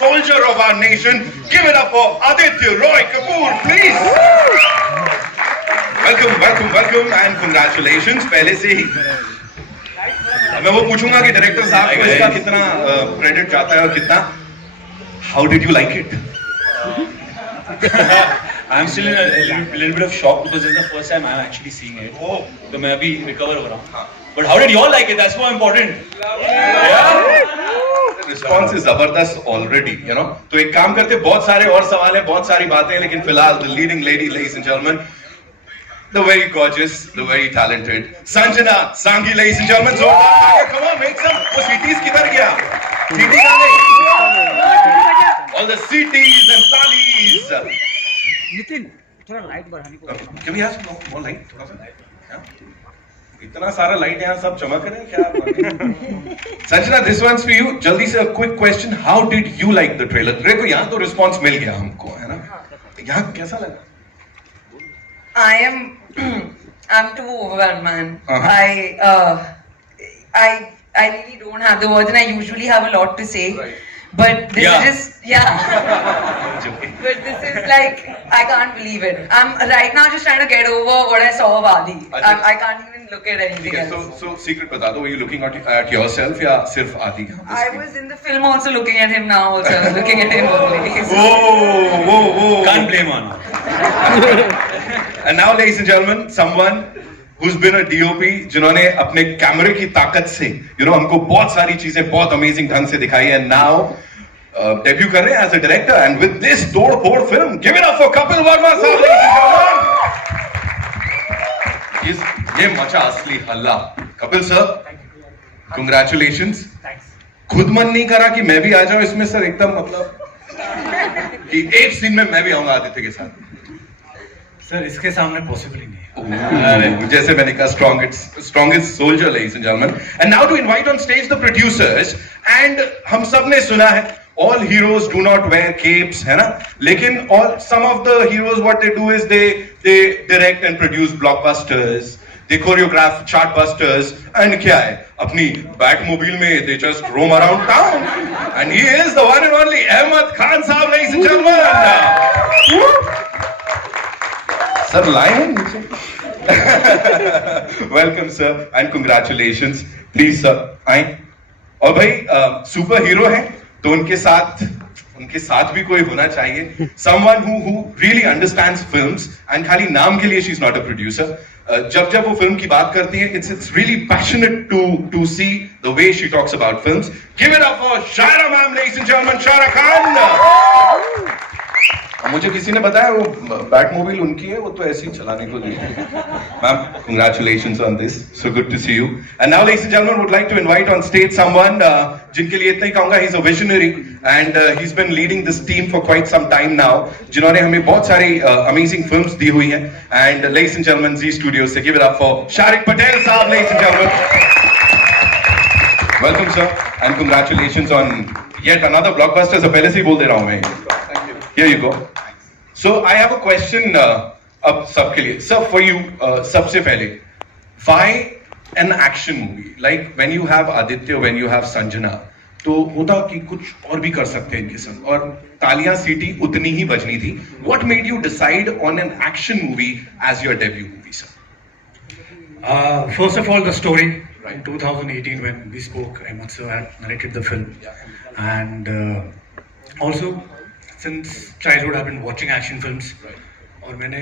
soldier of our nation. Give it up for Aditya Roy Kapur, please. Welcome and congratulations. पहले से ही मैं वो पूछूंगा कि डायरेक्टर साहब को इसका कितना क्रेडिट जाता है और कितना. How did you like it? I'm still in a little bit of shock because this is the first time I'm actually seeing it. Oh. तो मैं अभी recover हो रहा हूँ. But how did you all like it? That's more important. Yeah. Response is जबरदस्त already, you know. तो एक काम करते, बहुत सारे और सवाल हैं, बहुत सारी बातें हैं, लेकिन फिलहाल the leading lady, ladies and gentlemen, the very gorgeous, the very talented Sanjana Sanghi, ladies and gentlemen. So come on, make some. वो CTs किधर गया? CT कहाँ गई? All the CTs and talis. Nitin थोड़ा लाइट बढ़ाने को. Can we have more light? थोड़ा सा. इतना सारा लाइट यहाँ सब चमक रहे हैं क्या? Sanjana, this one's for you. जल्दी से a quick question. How did you like the trailer? देखो यहाँ तो response मिल गया हमको, है ना? यहाँ कैसा लगा? I'm too overwhelmed, man. I really don't have the words, and I usually have a lot to say. Right. But this Yeah. is But this is like, I can't believe it. I'm right now just trying to get over what I saw of Adi. I can't even look at anything else. So secret बता दो. Were you looking at yourself या सिर्फ आदि? I was in the film also looking at him now. Also, I was looking at him only. Whoa. Can't blame on. And now, ladies and gentlemen, someone who's been a DOP, जिन्होंने अपने कैमरे की ताकत से, हमको बहुत सारी चीजें बहुत amazing ढंग से दिखाई है. Now, debut कर रहे हैं as a director, and with this तोड़-फोड़ film, give it up for Kapur Verma, ladies and gentlemen. ये मचा असली हल्ला. Kapil sir, congratulations. खुद मन नहीं करा कि मैं भी आ जाऊं इसमें सर, एकदम मतलब कि एक सीन में मैं भी आऊंगा आदित्य के साथ. सर इसके सामने पॉसिबल ही नहीं. जैसे मैंने कहा, strongest soldier, ladies and gentlemen. And now to invite on stage the producers. And हम सब ने सुना है, all heroes do not wear capes, है ना? लेकिन some of the heroes, what they do is they direct and produce blockbusters. They choreograph chartbusters. And क्या है? अपनी Batmobile में they just roam around town. And he is the one and only Ahmed Khan साहब, ladies and gentlemen. Sir, lion. Welcome, sir, and congratulations. Please, sir, आए. और भाई super hero हैं, तो उनके साथ भी कोई होना चाहिए. Someone who really understands films, and खाली नाम के लिए she's not a producer. जब वो फिल्म की बात करती है, it's really passionate to see the way she talks about films. Give it up for Shaira ma'am, ladies and gentlemen, Shaira Khan. मुझे किसी ने बताया वो बैटमोबाइल उनकी है, वो तो ऐसे ही चलाने को दी. Ma'am, congratulations on this. So good to see you. And now, ladies and gentlemen, would like to invite on stage someone जिनके लिए इतना ही कहूँगा, he's a visionary and he's been leading this team for quite some time now. जिन्होंने हमें बहुत सारी amazing films दी हुई हैं. And ladies and gentlemen, Z Studios से give it up for Sharik Patel साहब, ladies and gentlemen. Welcome, sir, and congratulations on yet another blockbuster. So पहले से ही बोल दे रहा हूँ मैं. Here you go. So I have a question अब सबके लिए. Sir, for you, सबसे पहले, why an action movie? Like when you have Aditya, when you have Sanjana, तो होता कि कुछ और भी कर सकते हैं इनके संग, और तालियां सीटी उतनी ही बजनी थी. What made you decide on an action movie as your debut movie, sir? First of all, the story. Right. In 2018, when we spoke, Ahmed sir had narrated the film, and also since childhood I've been watching action films. Right. और मैंने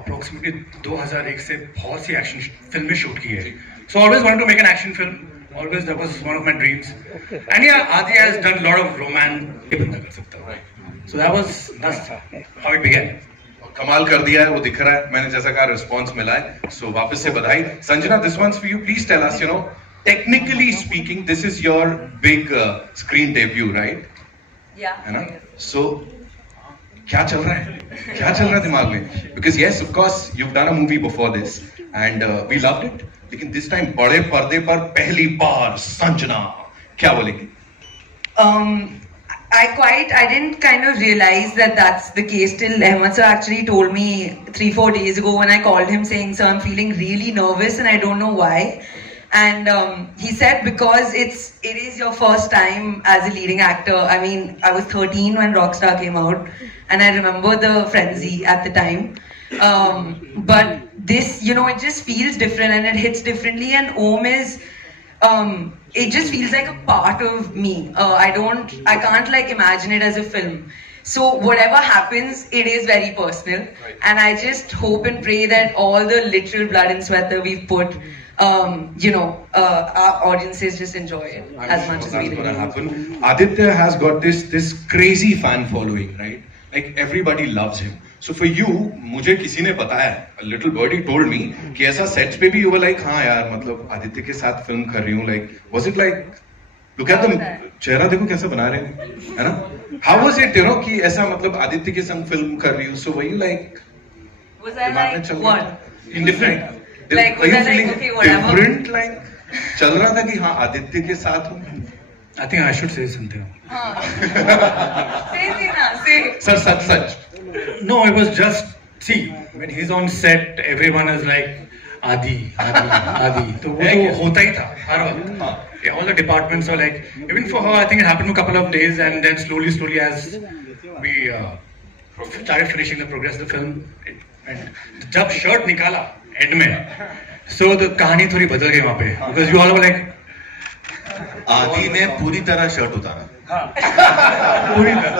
approximately 2001 से बहुत सी action फिल्में shoot की है. So I always wanted to make an action film. Always that was one of my dreams. And yeah, Adi has done a lot of romance. Right. So that's how it began. कमाल कर दिया है, वो दिख रहा है. मैंने जैसा कहा रिस्पॉन्स मिला है, so वापस से बधाई. Sanjana, this one's for you. Please tell us, technically speaking, this is your big screen debut, right? Yeah. है ना? So क्या चल रहा है दिमाग में? Because yes, of course, you've done a movie before this, and we loved it. लेकिन this time बड़े पर्दे पर पहली बार संजना, क्या बोलेंगे? I didn't kind of realize that that's the case till Ahmed sir actually told me 3-4 days ago when I called him saying, "Sir, I'm feeling really nervous and I don't know why." And he said because it is your first time as a leading actor. I mean, I was 13 when Rockstar came out, and I remember the frenzy at the time. But this, you know, it just feels different and it hits differently. And Om is, it just feels like a part of me. I can't like imagine it as a film. So whatever happens, it is very personal. Right. And I just hope and pray that all the literal blood and sweat that we've put, our audiences just enjoy it as much as we that's do. gonna happen. Aditya has got this crazy fan following, right? Like everybody loves him. So for you, मुझे किसी ने बताया, a little birdie told me कि ऐसा sets पे भी you were like, हाँ यार, मतलब आदित्य के साथ film कर रही हूँ, like, was it like, look at the चेहरा देखो कैसा बना रहे हैं, है ना? How was it, you know, कि ऐसा मतलब आदित्य के संग film कर रही हूँ, so were you like, Was I like, what? indifferent? Like, Were was you I like, feeling okay, whatever? different, like, चल रहा था कि हाँ आदित्य के साथ हूँ? I think I should say something. Say. Sir, such. No, it was just, see, when he's on set, everyone is like, Adi. So वो तो होता ही था हर वक्त. All the departments are like, even for her, I think it happened a couple of days, and then slowly as we started finishing the progress of the film, and जब shirt निकाला end में, so the कहानी थोड़ी बदल गई वहाँ पे, because you all were like, आदि ने पूरी तरह शर्ट उतारा. पूरी तरह.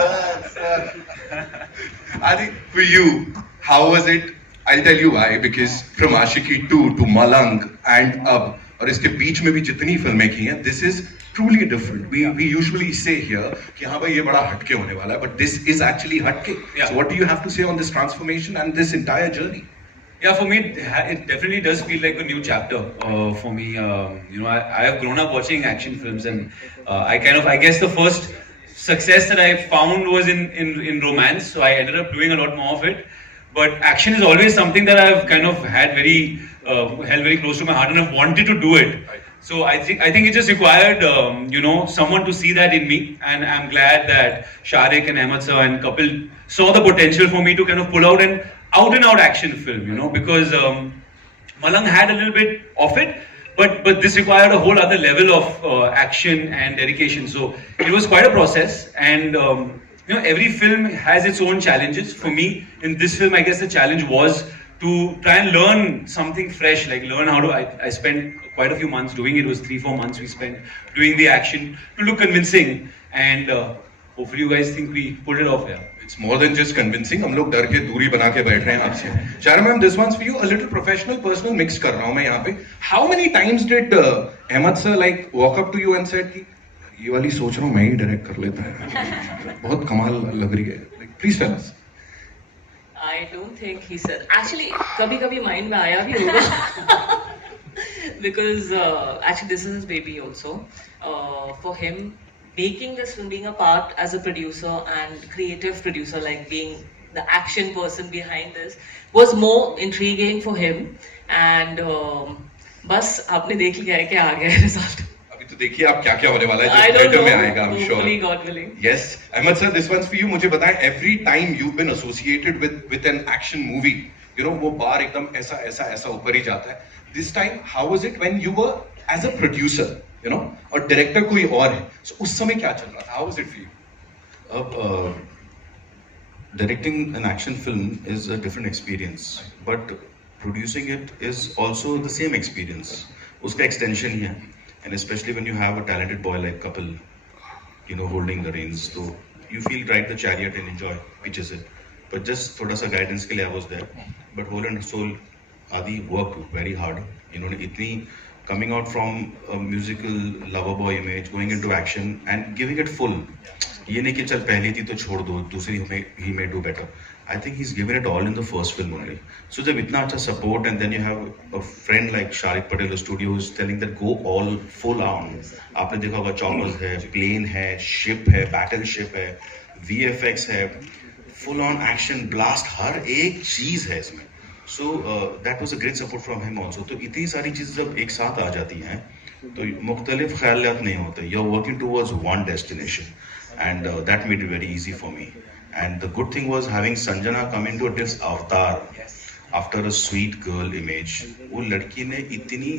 Adi, for you, how was it? I'll tell you why. Because from Ashiki 2 to Malang and Ab, और इसके बीच में भी जितनी फिल्में की हैं, this is truly different. We usually say here कि हाँ भाई ये बड़ा हटके होने वाला है, but this is actually हटके. Yeah. So what do you have to say on this transformation and this entire journey? Yeah, for me, it definitely does feel like a new chapter for me. I have grown up watching action films, and I guess the first success that I found was in romance, so I ended up doing a lot more of it. But action is always something that I've kind of had held very close to my heart, and I've wanted to do it. So I think it just required someone to see that in me, and I'm glad that Sharik and Ahmed sir and Kapil saw the potential for me to kind of pull out an out and out action film, because Malang had a little bit of it, but this required a whole other level of action and dedication. So it was quite a process, and every film has its own challenges. For me, in this film, I guess the challenge was to try and learn something fresh, like learn how to. I spent quite a few months doing it. It was 3-4 months we spent doing the action to look convincing, and hopefully you guys think we pulled it off. Yeah. It's more than just convincing. हम लोग डर के दूरी बना के बैठ रहे हैं आपसे. Shara ma'am, this one's for you. A little professional, personal mix कर रहा हूँ मैं यहाँ पे. How many times did Ahmed sir like walk up to you and said कि ये वाली सोच रहा हूँ मैं ही डायरेक्ट कर लेता है. बहुत कमाल लग रही है. Like, please tell us. I don't think he said. Actually, कभी mind में आया भी होगा. Because actually this is his baby also. For him, making this film, being a part as a producer and creative producer, like being the action person behind this, was more intriguing for him. And बस आपने देख लिया है कि आ गया है result. अभी तो देखिए आप क्या क्या होने वाला है I जो don't थिएटर know. में आएगा. I'm sure. Hopefully, God willing. Yes, Ahmed sir, this one's for you. मुझे बताएं, every time you've been associated with an action movie, वो बार एकदम ऐसा ऊपर ही जाता है. This time, how was it when you were as a producer, और director कोई और है? So उस समय क्या चल रहा था? How was it for you? Directing an action film is a different experience, but producing it is also the same experience. उसका extension ही है, and especially when you have a talented boy like Kapil, holding the reins, so you feel ride the chariot and enjoy, which is it. But just थोड़ा सा guidance के लिए I was there, but whole and soul, Adi worked very hard. इतनी coming out from a musical lover boy image, going into action and giving it full. ये नहीं कि चल पहली थी तो छोड़ दो, दूसरी he may do better. I think he's given it all in the first film only. So जब इतना अच्छा support, and then you have a friend like Sharik Patel, a studio, who's telling that go all full on. आपने देखा होगा choppers है, plane है, ship है, battleship है, VFX है, full on action blast, हर एक चीज है इसमें. So that was a great support from him also. तो इतनी सारी चीजें जब एक साथ आ जाती हैं तो मुख्तलिफ ख्यालात नहीं होते. You're working towards one destination, and that made it very easy for me. And the good thing was having Sanjana come into this avatar. After a sweet girl image, वो लड़की ने इतनी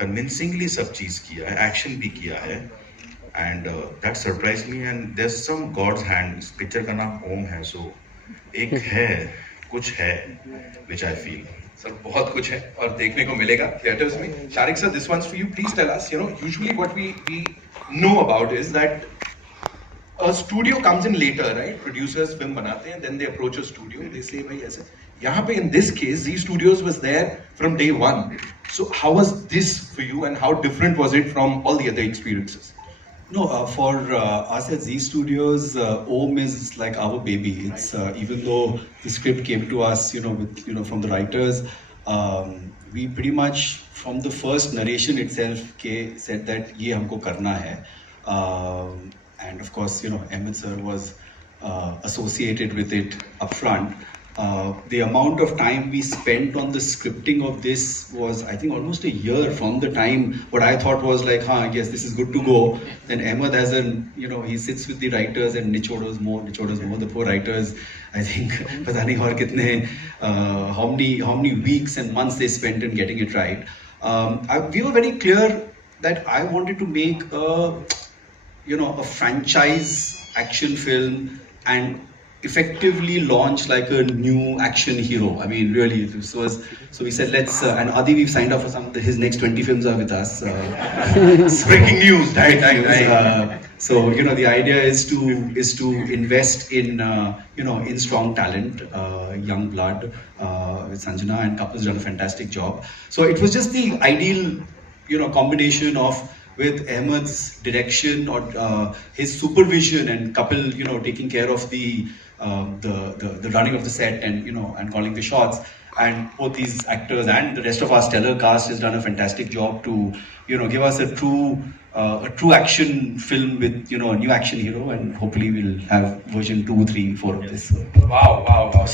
कन्विंसिंगली सब चीज किया है, एक्शन भी किया है, and that surprise me, and there some god's hand. इस पिक्चर का नाम ओम है, सो एक है, कुछ है, विच आई फील. सर बहुत कुछ है और देखने को मिलेगा थिएटर्स में. Shariq sir, this one's for you. Please tell us, usually what we know about is that a studio comes in later, right? Producers film banate hain, then they approach a studio, they say bhai aise. Yahan pe in this case, these studios was there from day one. So how was this for you, and how different was it from all the other experiences? No, for us at Z Studios, Om is like our baby. It's even though the script came to us, from the writers, we pretty much from the first narration itself said that ye humko karna hai. And of course, Ahmed sir was associated with it upfront. The amount of time we spent on the scripting of this was, I think, almost a year from the time what I thought was like, yes, this is good to go. Then Ahmed has he sits with the writers and nichodas more. The poor writers, I think, pata nahi aur kitne, how many weeks and months they spent in getting it right. We were very clear that I wanted to make a franchise action film and effectively launch like a new action hero. I mean, really, this was, so we said, let's, and Adi, we've signed up for his next 20 films are with us. Breaking news, right. So, the idea is to invest in, in strong talent, young blood, with Sanjana, and Kapur's done a fantastic job. So it was just the ideal, combination of, with Ahmed's direction or his supervision, and Kapil, taking care of the running of the set and and calling the shots, and both these actors and the rest of our stellar cast has done a fantastic job to give us a true action film with a new action hero, and hopefully we'll have version 2, 3, 4 of this. Wow.